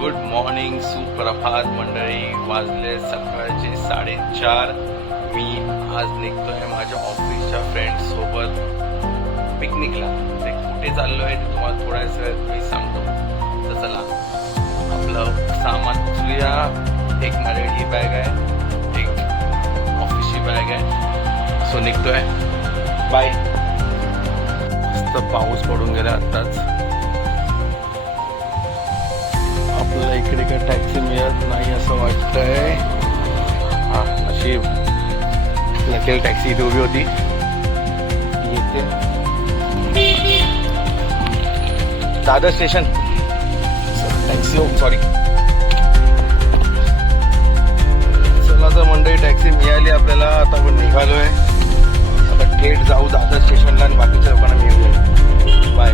Good morning, सुप्रभात मंडळी. वाजले सकाळचे 4:30. मी आज निघतोय माझ्या ऑफिसच्या फ्रेंड्स सोबत पिकनिकला. ते कुठे चाललोय ते तुम्हाला थोड्याच वेळात मी सांगतो. तर चला आपलं सामान उचलूया. एक माझ्याकडे ही बॅग आहे, एक ऑफिसची बॅग आहे. सो निघतोय. बाय. मस्त पाऊस पडून गेला आत्ताच. आपल्याला इकडे काय टॅक्सी मिळत नाही असं वाटतंय. हा नशीब नकेल टॅक्सी इथे उभी होती. येते दादर स्टेशन. Taxi sorry. चला तर मंडळी टॅक्सी मिळाली आपल्याला. आता आपण निघालोय. आता थेट जाऊ दादर स्टेशनला आणि बाकीच्या लोकांना मिळूया. बाय.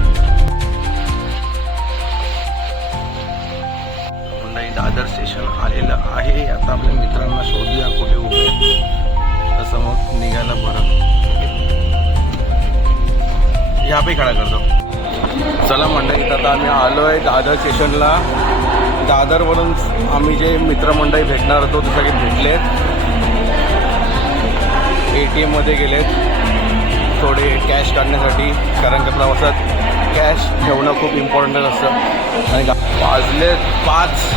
दादर स्टेशन आलेलं आहे. आता आपल्या मित्रांना शोधूया कुठे उभे, तसं मग निघायला बरं. या पे खडा करतो. चला मंडळी, आता आम्ही आलोय दादर स्टेशनला. दादरवरून आम्ही जे मित्रमंडळी भेटणार होतो ते सगळे भेटलेत. ATM मध्ये गेलेत थोडे कॅश काढण्यासाठी, कारण की प्रवासात कॅश ठेवणं खूप इम्पॉर्टंट असतं. आणि वाजलेत 5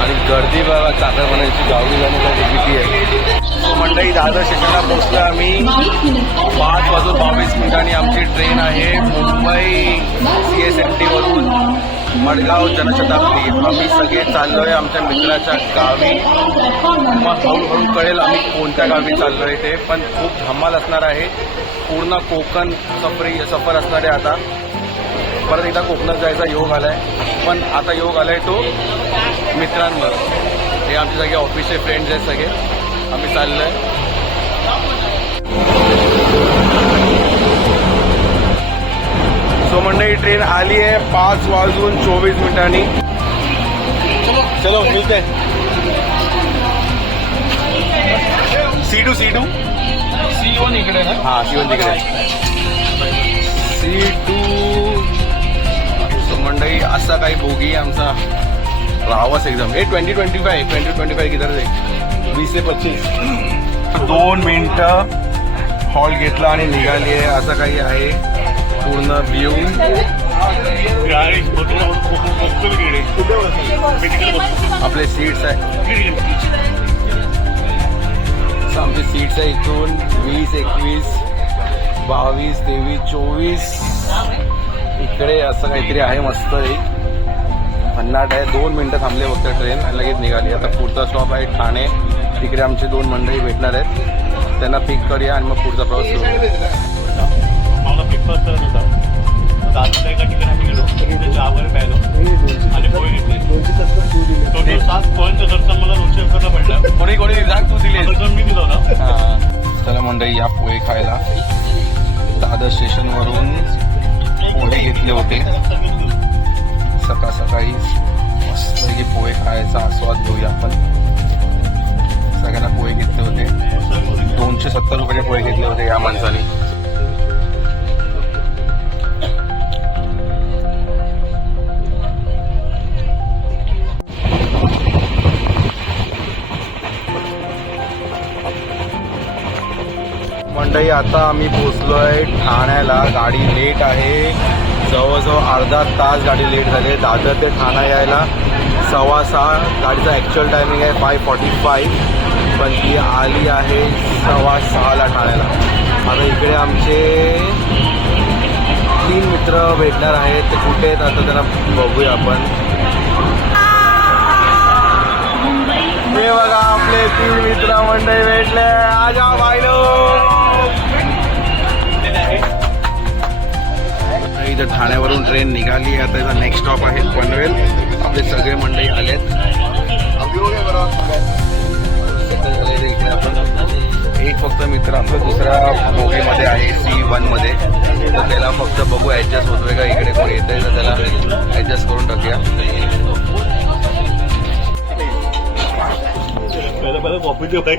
आणि गर्दी बघा. चाकरमान्याची गावडी जाण्यासाठी किती आहे. मंडळी दादर स्टेशनला पोहोचलो आम्ही. 5:22 आमची ट्रेन आहे मुंबई CSMT वरून मडगाव जनशताब्दी. आम्ही सगळे चाललोय आमच्या मित्राच्या गावी. मग हळूहळू कळेल आम्ही कोणत्या गावी चाललोय ते. पण खूप धमाल असणार आहे. पूर्ण कोकण सफर असणार आहे. आता परत एकदा कोकणात जायचा योग आलाय. पण आता योग आलाय तो मित्रांवर. हे आमचे सगळे ऑफिसचे फ्रेंड्स आहेत सगळे. आम्ही चाललोय. सो मंडळी ट्रेन आली आहे 5:24. चलो मिलते. C2 C1 इकडे ना. हा C1 तिकडे. C2. मंडळी असा काही बोगी आमचा रावस एकदम. 20-25 किधर जाईल. 20 ते 25. 2 मिनिटं हॉल घेतला आणि निघाली आहे. असं काही आहे पूर्ण व्ह्यू. आपले सीट्स आहे. आमचे सीट्स आहे इथून 20, 21, 22, 23, 24. इकडे असं काहीतरी आहे मस्त. एक भन्नाट आहे. 2 मिनिटं थांबले फक्त ट्रेन आणि लगेच निघाली. आता पुढचा स्टॉप आहे ठाणे. तिकडे आमचे 2 मंडळी भेटणार आहेत. त्यांना पिक करूया आणि मग पुढचा प्रवास सुरू. मला ब्रेकफास्ट करत होता. दादरला एका ठिकाणी आम्ही गेलो. तिथे चहा वगैरे प्यायलो आणि पोहे घेतले. टोटल 7 पोह्यांचं दर्शन मला 200 रुपयाला पडलं. कोणी जाग तू दिली मी दिलं होतं. चला मंडळी या पोहे खायला. दादर स्टेशनवरून पोहे घेतले होते. सकाळ सकाळी मस्त पोहे खायचा आस्वाद घेऊया आपण. सगळ्यांना पोहे घेतले होते. 270 रुपयाचे पोहे घेतले होते या माणसाने. मंडळी आता आम्ही पोहोचलोय ठाण्याला. गाडी लेट आहे. जवळजवळ अर्धा तास गाडी लेट झाली. दादर ते ठाणा यायला 6:15. गाडीचा ॲक्च्युअल टायमिंग आहे 5:45, पण ती आली आहे 6:15ला ठाण्याला. आता इकडे आमचे 3 मित्र भेटणार आहेत. ते कुठे आहेत आता त्यांना बघूया आपण. हे बघा आपले 3 मित्र मंडळी भेटले. आजा भाईलो. इथं ठाण्यावरून ट्रेन निघाली. आता याचा नेक्स्ट स्टॉप आहे पनवेल. आपले सगळे मंडळी आलेत. एक फक्त मित्र आपला दुसऱ्या बोगीमध्ये आहे C1 मध्ये. तर त्याला फक्त बघू ऍडजस्ट होतोय का. इकडे कोणी येत आहे तर त्याला ऍडजस्ट करून टाकूया. पहिलं कॉफी देऊ काय.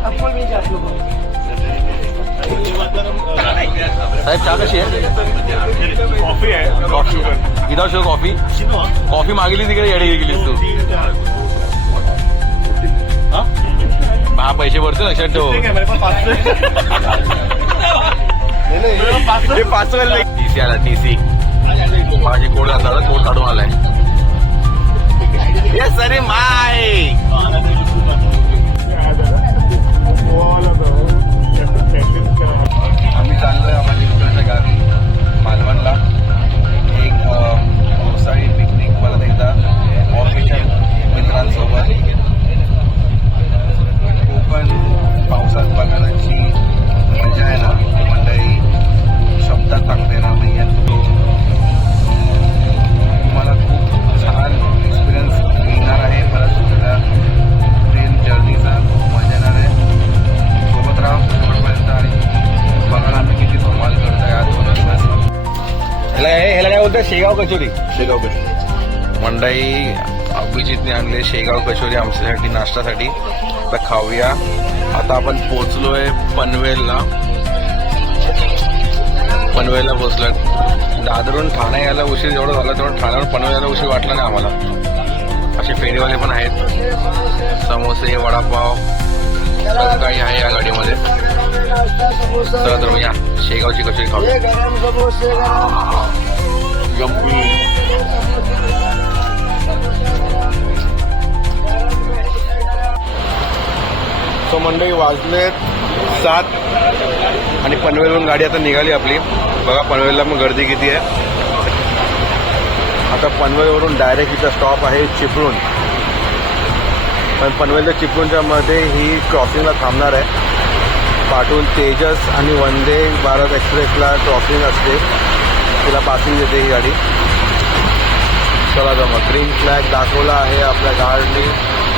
Apa meja आप लोगों साहेब चहा कशी आहे? कॉफी आहे coffee without sugar coffee. Coffee मागली तिकडे येडे गेलीस तू. हा पैसे भरतो लक्षात ठेव. टीसी आला टीसी. माझी कोड घातला कोड काढून आलाय. येस अरे माय. आम्ही चाललोय माझ्या मित्राच्या गावी मालवणला. एक पावसाळी पिकनिक परत एकदा ऑफिशियल मित्रांसोबत. कोकण पावसात बघण्याची मजा आहे ना मंडळी शब्दात सांगता येणार नाही आहे. तुम्हाला खूप छान एक्सपिरियन्स मिळणार आहे. परत तुमच्या ट्रेन जर्नीचा खूप मजा येणार आहे. सोबत राहा शेवटपर्यंत आणि बघा आम्ही किती धमाल करतोय आज 2 दिवस. ह्याला काय बोलतात? शेगाव कचोरी. शेगाव कचोरी मंडळी अभिजितने आणले शेगाव कचोरी आमच्यासाठी नाश्त्यासाठी. तर खाऊया. आता आपण पोचलोय पनवेलला. पनवेलला पोचलोय. दादरून ठाणे यायला उशीर जेवढं झाला तेवढं ठाण्यावर पनवेलला उशीर वाटला नाही आम्हाला. असे फेरीवाले पण आहेत. समोसे वडापाव सगळं काही आहे या गाडीमध्ये. तर या शेगावची कचोरी खाऊया. तो मंडळी वाजलेत 7 आणि पनवेलवरून गाडी आता निघाली आपली. बघा पनवेलला मग गर्दी किती आहे. आता पनवेलवरून डायरेक्ट इथं स्टॉप आहे चिपळूण. पण पनवेलच्या चिपळूणच्या मध्ये ही क्रॉसिंगला थांबणार आहे. पाठवून तेजस आणि वंदे भारत एक्सप्रेसला क्रॉसिंग असते. तिला पासिंग देते ही गाडी. चला तर मग ग्रीन फ्लॅग दाखवला आहे आपल्या गाडीने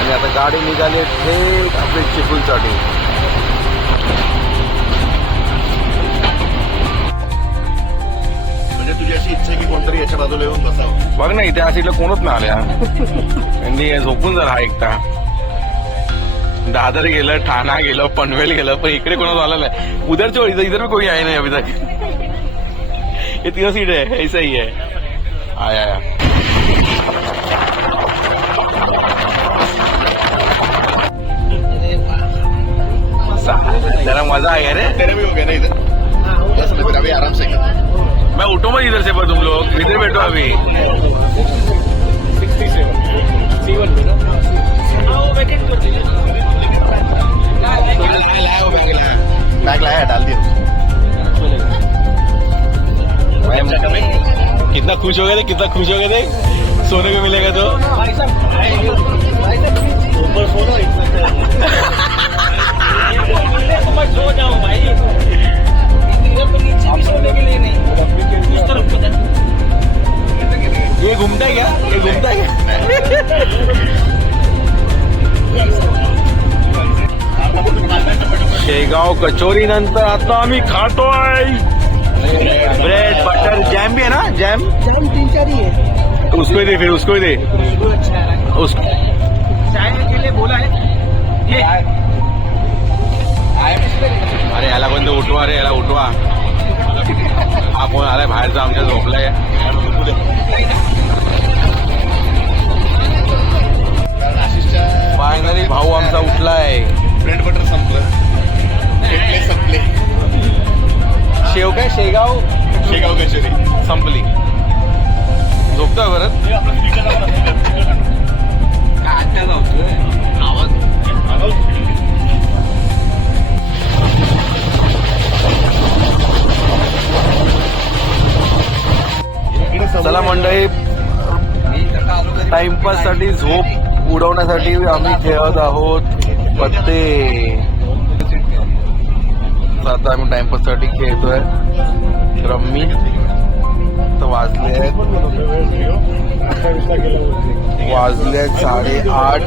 आणि आता गाडी निघाली थेट आपली चिपळूणसाठी. म्हणजे तुझी अशी इच्छा की कोणतरी याच्या बाजूला येऊन बसावं. बघ ना इथे या सीटला कोणच नाही आल्या. झोपून जरा ऐकता. दादर गेलं, ठाणा गेलं, पनवेल गेलं, पण इकडे कोणाच आलं नाही. उधरच्या इधर भी कोई आया नहीं अभी तक. ये 3 सीट है. ऐसा ही है. आया जरा मजा आया रे. तेरे भी हो गया ना इधर. बस फिर अभी आराम से कर. मैं उठो मत इधर से पर तुम लोग इधर बैठो अभी. बैग लाया डाल दिया. कितना खुश हो गए थे, कितना खुश हो गए थे. सोने को मिलेगा तो ऊपर सोना सो जाओ भाई. नीचे भी सोने के लिए नहीं. उस तरफ ये घूमता है क्या? ये घूमता है क्या? शेगाव कचोरी नंतर आता आम्ही खातोय ब्रेड बटर जैम भी है ना. जैम 3-4 ही है. उसको ही दे. फिर उसको ही दे. उसको चाय के लिए बोला है. अरे याला पण ते उठवा रे. याला उठवा. हा कोण आलाय बाहेरचा आमच्या झोपलाय. फायनली भाऊ आमचा उठलाय. ब्रेड बटर संपलं. संपले. शेव काय शेगाव शेगाव कचोरी संपली. झोपतोय परत. चला मंडळी टाइमपास साठी झोप उडवण्यासाठी आम्ही खेळत आहोत पत्ते. आता आम्ही टाइमपास साठी खेळतोय रम्मी. तर वाजले 8:30.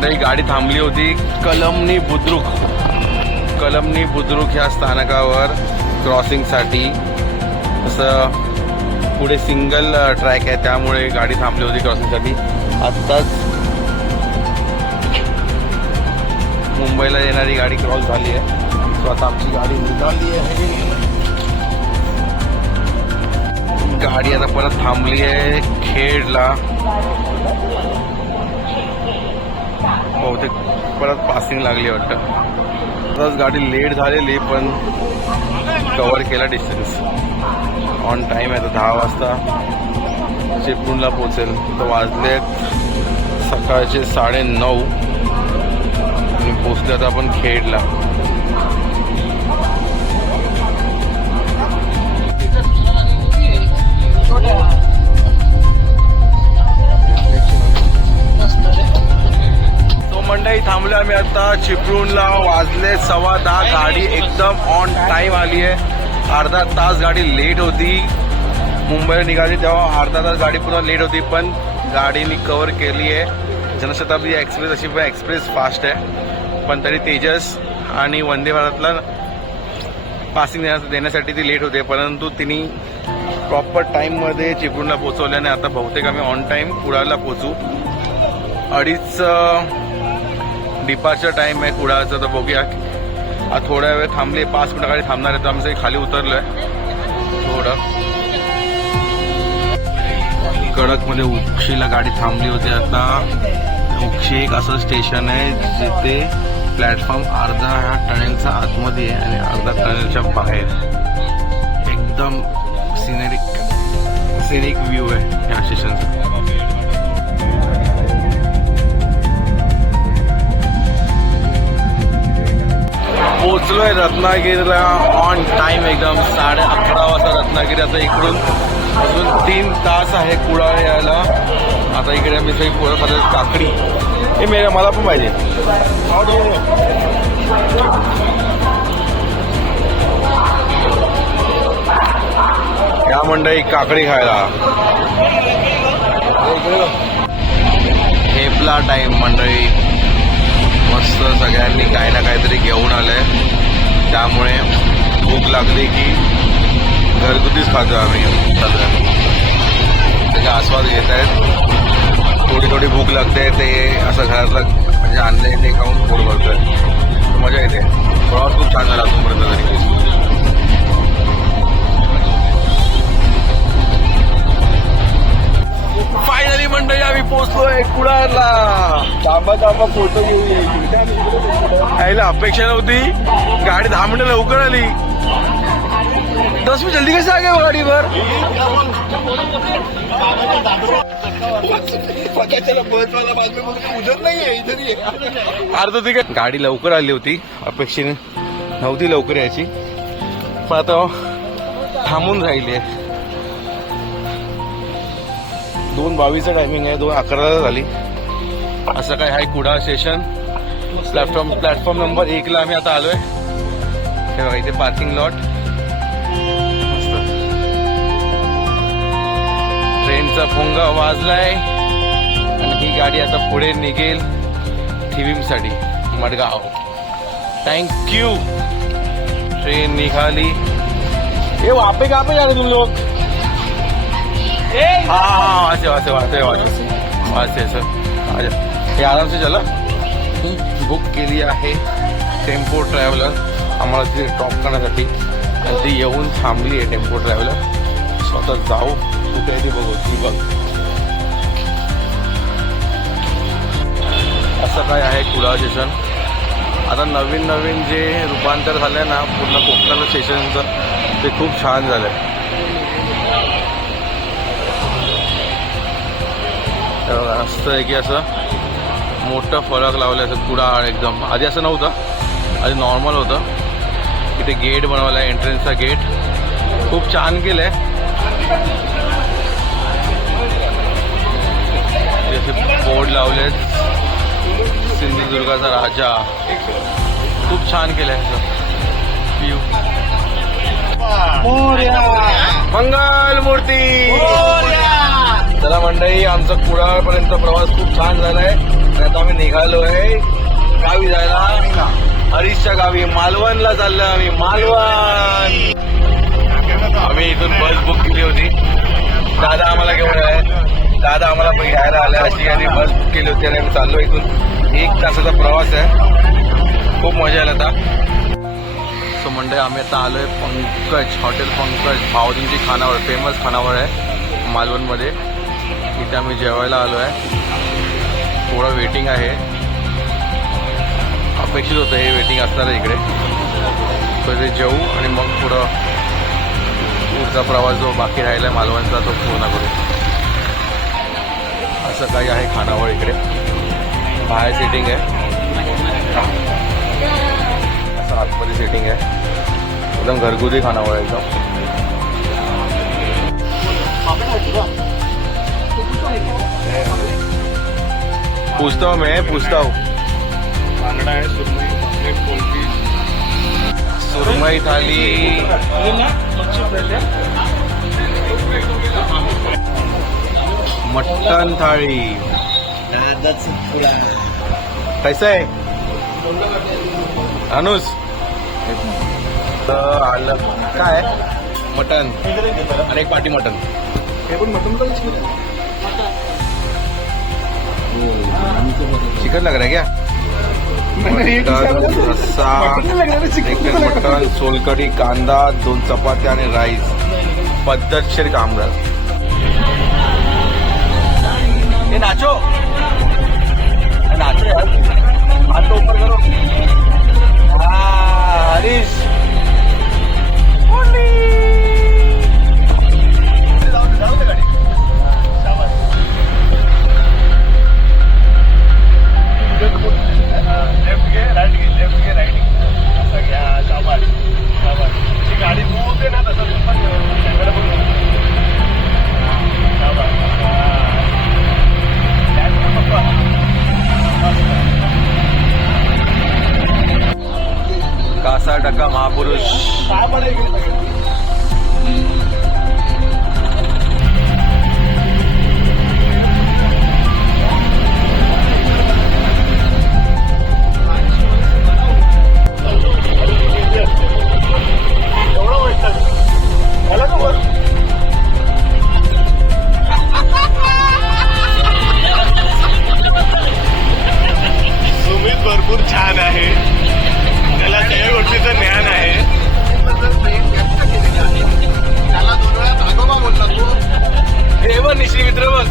मंडळी गाडी थांबली होती कलमनी बुद्रुक ह्या स्थानकावर क्रॉसिंगसाठी. असं पुढे सिंगल ट्रॅक आहे त्यामुळे गाडी थांबली होती क्रॉसिंगसाठी. आत्ताच मुंबईला येणारी गाडी क्रॉस झाली आहे. सो आता आमची गाडी निघाली आहे. गाडी आता परत थांबली आहे खेडला. बहुतेक परत पासिंग लागली वाटतं. आताच गाडी लेट झालेली पण कव्हर केला डिस्टन्स. ऑन टाईम आहे. तर 10 वाजता चिपळूणला पोचेल. तर वाजलेत सकाळचे 9:30 आणि पोचले आता आपण खेडला. मंडई थांबलो आम्ही आता चिपळूणला. वाजले 10:15. गाडी एकदम ऑन टाइम आली आहे. अर्धा तास गाडी लेट होती. मुंबईला निघाली तेव्हा अर्धा तास गाडी पूर्ण लेट होती पण गाडीने कव्हर केली आहे. जनशताब्दी एक्सप्रेस अशी पण एक्सप्रेस फास्ट आहे पण तरी तेजस आणि वंदे भारतला पासिंग देण्यासाठी ती लेट होते. परंतु तिने प्रॉपर टाईममध्ये चिपळूणला पोचवल्याने आता बहुतेक आम्ही ऑन टाईम कुडाळला पोचू. 2:30 डिपार्चर टाइम आहे कुडाळचा. तर बघूया थोड्या वेळ थांबली. 5 मिनिटं गाडी थांबणार आहे. तर आम्ही खाली उतरलोय. थोडं कडकमध्ये उक्षीला गाडी थांबली होती. आता उक्षी एक असं स्टेशन आहे जिथे प्लॅटफॉर्म अर्धा ह्या टनेलचा आतमध्ये आहे आणि अर्धा टनेलच्या बाहेर. एकदम सिनेरिक व्ह्यू आहे ह्या स्टेशनचा. पोचलोय रत्नागिरीला ऑन टाइम एकदम. 11:30 वाजता रत्नागिरी. आता इकडून अजून 3 तास आहे कुडाळ यायला. आता इकडे आम्ही सगळी पोरं खातात काकडी. हे मला पण पाहिजे. या मंडळी काकडी खायला. हेपला टाइम मंडळी. मस्त सगळ्यांनी काही ना काहीतरी घेऊन आलंय त्यामुळे भूक लागली की घरगुतीच खातो आम्ही. त्याचा आस्वाद घेत आहेत. थोडी भूक लागते ते असं घरातलं म्हणजे आणलंय ते खाऊन पोट भरतोय. मजा येते. प्रवास खूप छान झाला तुमपर्यंत तरी. फायनली मंडळी आम्ही पोहोचलोय कुडाळला. थांबा फोटो यायला अपेक्षा नव्हती. गाडी 10 मिनिटं लवकर आली. 10 मिनिट जल्दी कैसे आ गए गाडीवर. अर्ध तिकीट. गाडी लवकर आली होती. अपेक्षेने नव्हती लवकर यायची पण आता थांबून राहिली आहे. 2:22 टायमिंग आहे. 2:11 झाली. असं काय आहे कुडाळ स्टेशन. प्लॅटफॉर्म नंबर 1 ला आम्ही आता आलोय. हे बघा इथे पार्किंग लॉट. ट्रेनचा भोंगा वाजलाय आणि ही गाडी आता पुढे निघेल थिविमसाठी मडगाव. थँक्यू. ट्रेन निघाली. ये वहां पे कहाँ पे जा रहे तुम लोग. हाँ वासे सर. हे आराम से चला. बुक केली आहे टेम्पो ट्रॅव्हलर आम्हाला तिथे ड्रॉप करण्यासाठी आणि ती येऊन थांबली आहे टेम्पो ट्रॅव्हलर. स्वतः जाऊ कुठे ती बघू. ती बघ असं काय आहे कुडाळ स्टेशन. आता नवीन जे रूपांतर झालंय ना पूर्ण कोकणातलं स्टेशनचं ते खूप छान झालंय. असं आहे की असं मोठं फरक लावलं असं कुडाळ एकदम. आधी असं नव्हतं. आधी नॉर्मल होतं. इथे गेट बनवला आहे. एंट्रन्सचा गेट खूप छान केलं आहे. बोर्ड लावलेत. सिंधुदुर्गाचा राजा. खूप छान केलं आहे व्ह्यू. मंगल मूर्ती. चला मंडळी आमचा कुडाळपर्यंत प्रवास खूप छान झालाय. आणि आता आम्ही निघालोय गावी जायला, हरीशच्या गावी मालवणला चाललोय आम्ही. मालवण आम्ही इथून बस बुक केली होती. दादा आम्हाला घेऊन आहे, दादा आम्हाला घ्यायला आल्या अशी आणि बस बुक केली होती आणि आम्ही चाललो. इथून 1 तासाचा प्रवास आहे. खूप मजा आला आता. सो मंडळी आम्ही आता आलोय पंकज, हॉटेल पंकज, भावजींची खानावळ, फेमस खानावळ आहे मालवणमध्ये. इथे आम्ही जेवायला आलो आहे. थोडं वेटिंग आहे, अपेक्षित होतं हे वेटिंग असणार आहे इकडे. तर ते जेवू आणि मग पुढं पुढचा प्रवास जो बाकी राहिला आहे मालवणचा तो पूर्ण करू. असं काही आहे खानावळ इकडे. बाहेर सेटिंग आहे, असं आतमध्ये सेटिंग आहे. एकदम घरगुती खानावळ आहे एकदम. पूछता हूँ बांगडा आहे, सुरमई, पापलेट, पोल्ट्री, सुरमई थाली, मटन थाळी. कैसा आहे अनुज? आलं काय मटन आणि 1 पाटी मटन. चिकन लग रहा है क्या? मटन रस्सा, मटन, सोलकढी, कांदा, 2 चपात्या आणि राईस. पद्धतशीर कामगार. हे नाचो नाचो यार, हाथ तो ऊपर करो. हरीश जाऊ दे गाडी. लेफ्ट घे, राईट घे, लेफ्ट घे, राईट घे. असं घ्या, शाबास शाबास. ती गाडी मूव होते ना तसं तू पण कॅमेरा बघ. शाबास. कासा टक्का महापुरुष. काय पडायचं सुमित भरपूर छान आहे, त्याला सगळ्या गोष्टीचं ज्ञान आहे. त्याला 2 वेळा आगोबा बोलला तू. हे बघ निश्री मित्र बघ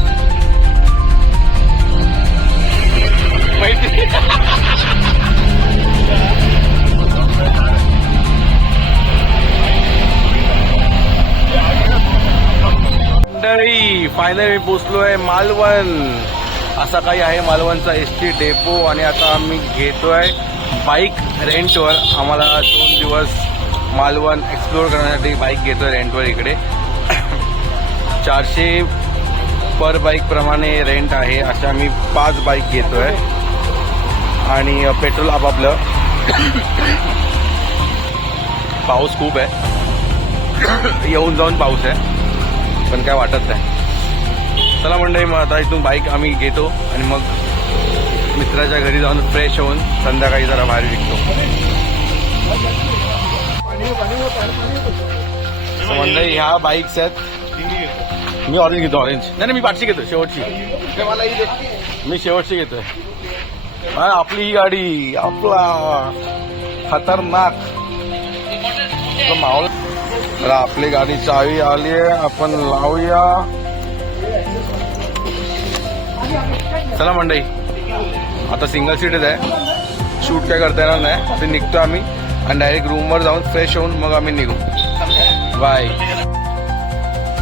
माहिती. मंडळी फायनली पोचलोय मालवण. असा काही आहे मालवणचा एसटी डेपो. आणि आता आम्ही घेतोय बाईक रेंटवर. आम्हाला 2 दिवस मालवण एक्सप्लोअर करण्यासाठी बाईक घेतोय रेंटवर इकडे. 400 पर बाईक प्रमाणे रेंट आहे. अशा मी 5 बाईक घेतोय आणि पेट्रोल आपापलं. पाऊस खूप आहे, येऊन जाऊन पाऊस आहे, पण काय वाटत नाही. चला मंडळी, मग आता इथून बाईक आम्ही घेतो आणि मग मित्राच्या घरी जाऊन फ्रेश होऊन संध्याकाळी जरा बाहेर निघतो. मंडळी ह्या बाईक्स आहेत. मी ऑरेंज घेतो, ऑरेंज नाही, मी पाचशे घेतो, शेवटची. मी शेवटची घेतोय. आपली ही गाडी, आपला खतरनाक माहोल. तर आपली गाडी चावी आली आहे, आपण लावूया. चला मंडळी, आता सिंगल सीटच आहे, शूट काय करता येणार नाही. ते निघतो आम्ही आणि डायरेक्ट रूमवर जाऊन फ्रेश होऊन मग आम्ही निघू. बाय.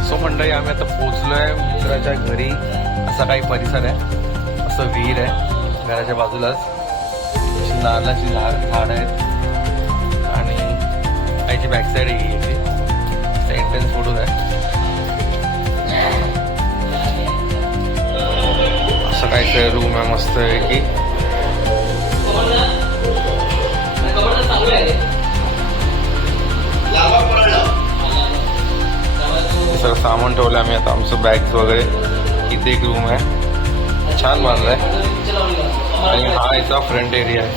सो मंडळी, आम्ही आता पोहोचलोय मित्राच्या घरी. असा काही परिसर आहे, असं विहीर आहे घराच्या बाजूलाच, नारळाची झाड आहेत आणि काहीची बॅकसाईड आहे. एंट्रन्स फोटो आहे. असं काहीतरी रूम आहे मस्त आहे की. सगळं सामान ठेवलं आम्ही आता, आमचं बॅग्स वगैरे. इथे एक रूम आहे, छान बांधलाय. आणि हा याचा फ्रंट एरिया आहे.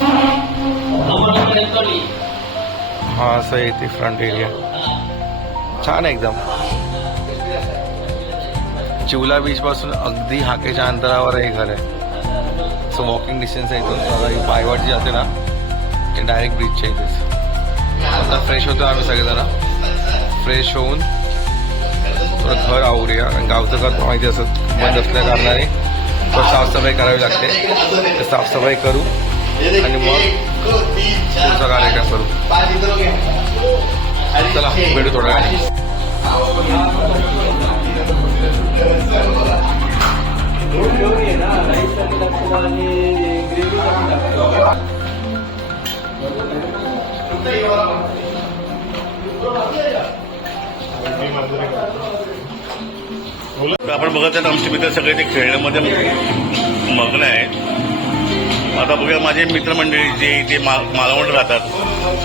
हा असं येते फ्रंट एरिया. छान आहे एकदम. चिवला बीच पासून अगदी हाकेच्या अंतरावर हे घर आहे. सो वॉकिंग डिस्टन्स आहे इथून. ही पायवाट जी जाते ना ते डायरेक्ट बीचच्या इथेच. आता फ्रेश होतो आम्ही सगळेजण. फ्रेश होऊन थोडं घर आवरूया. कारण गावचं घर माहिती असत बंद असल्या कारणाने तर साफसफाई करावी लागते. तर साफसफाई करू आणि मग पुढचा कार्यक्रम करू. चला भेटू थोड्या वेळाने. आपण बघत आहे आमचे मित्र सगळे ते खेळण्यामध्ये मग्न आहेत. आता बघूया माझे मित्रमंडळी जे इथे मालवण राहतात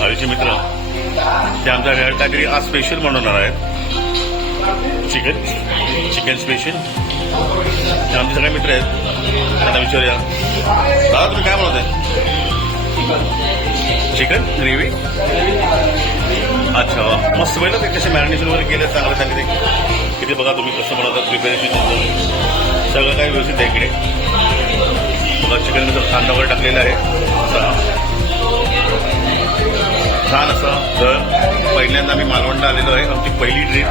हळूचे मित्र ते आमच्या काहीतरी आज स्पेशल बनवणार आहेत. Chicken special. ते आमचे सगळे मित्र आहेत. त्यांना विचारूया दादा तुम्ही काय बनवताय? Chicken gravy. अच्छा मस्त पहिलं ते कसे मॅरिनेशन वगैरे केलं चांगलं त्यांनी ते किती बघा तुम्ही कसं बनवतात प्रिपेरेशन सगळं काही व्यवस्थित आहे इकडे. बघा चिकन मध्ये कांदा वगैरे टाकलेला आहे. छान असं तर पहिल्यांदा आम्ही मालवणला आलेलो आहे. आमची पहिली ट्रिप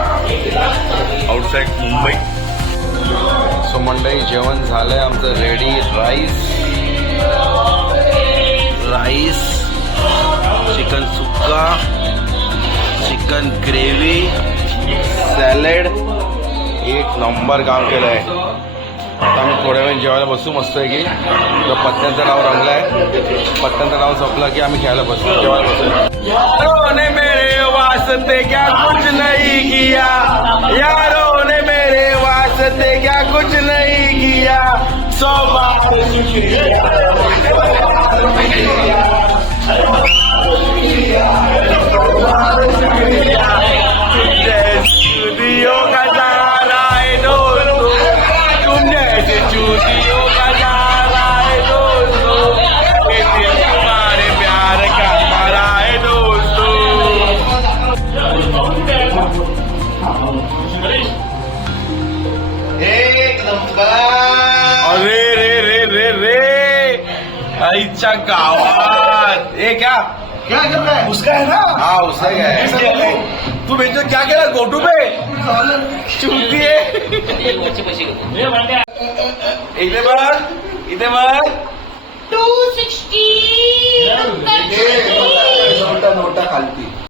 आउटसाईड मुंबई. सो मंडळी जेवण झालंय आमचं रेडी. राईस चिकन सुक्का चिकन ग्रेव्ही सॅलड एक नंबर काम केलं आहे. आता आम्ही थोड्या वेळ जेवायला बसू मस्त आहे की तर पत्त्यांचा डाव रंगलाय. पत्त्यांचा डाव संपला की आम्ही खेळायला बसू जेवायला बसू. यारों ने मेरे वास्ते क्या कुछ नहीं किया. यारों ने मेरे वास्ते क्या कुछ नहीं किया. 100 बार चूतियों का सहारा है दोस्तों. तुम जैसे चूतियों का सहारा है दोस्तों. तुम्हारे प्यार का मारा है दोस्तों. एक नंबर. अरे रे रे रे रे आईच्या गावात. हे क्या क्या कर रहा है? उसका है ना. हाँ उसने क्या है. तू बेचो क्या कह रहा गोटू पे चूती है. इथे बघ 260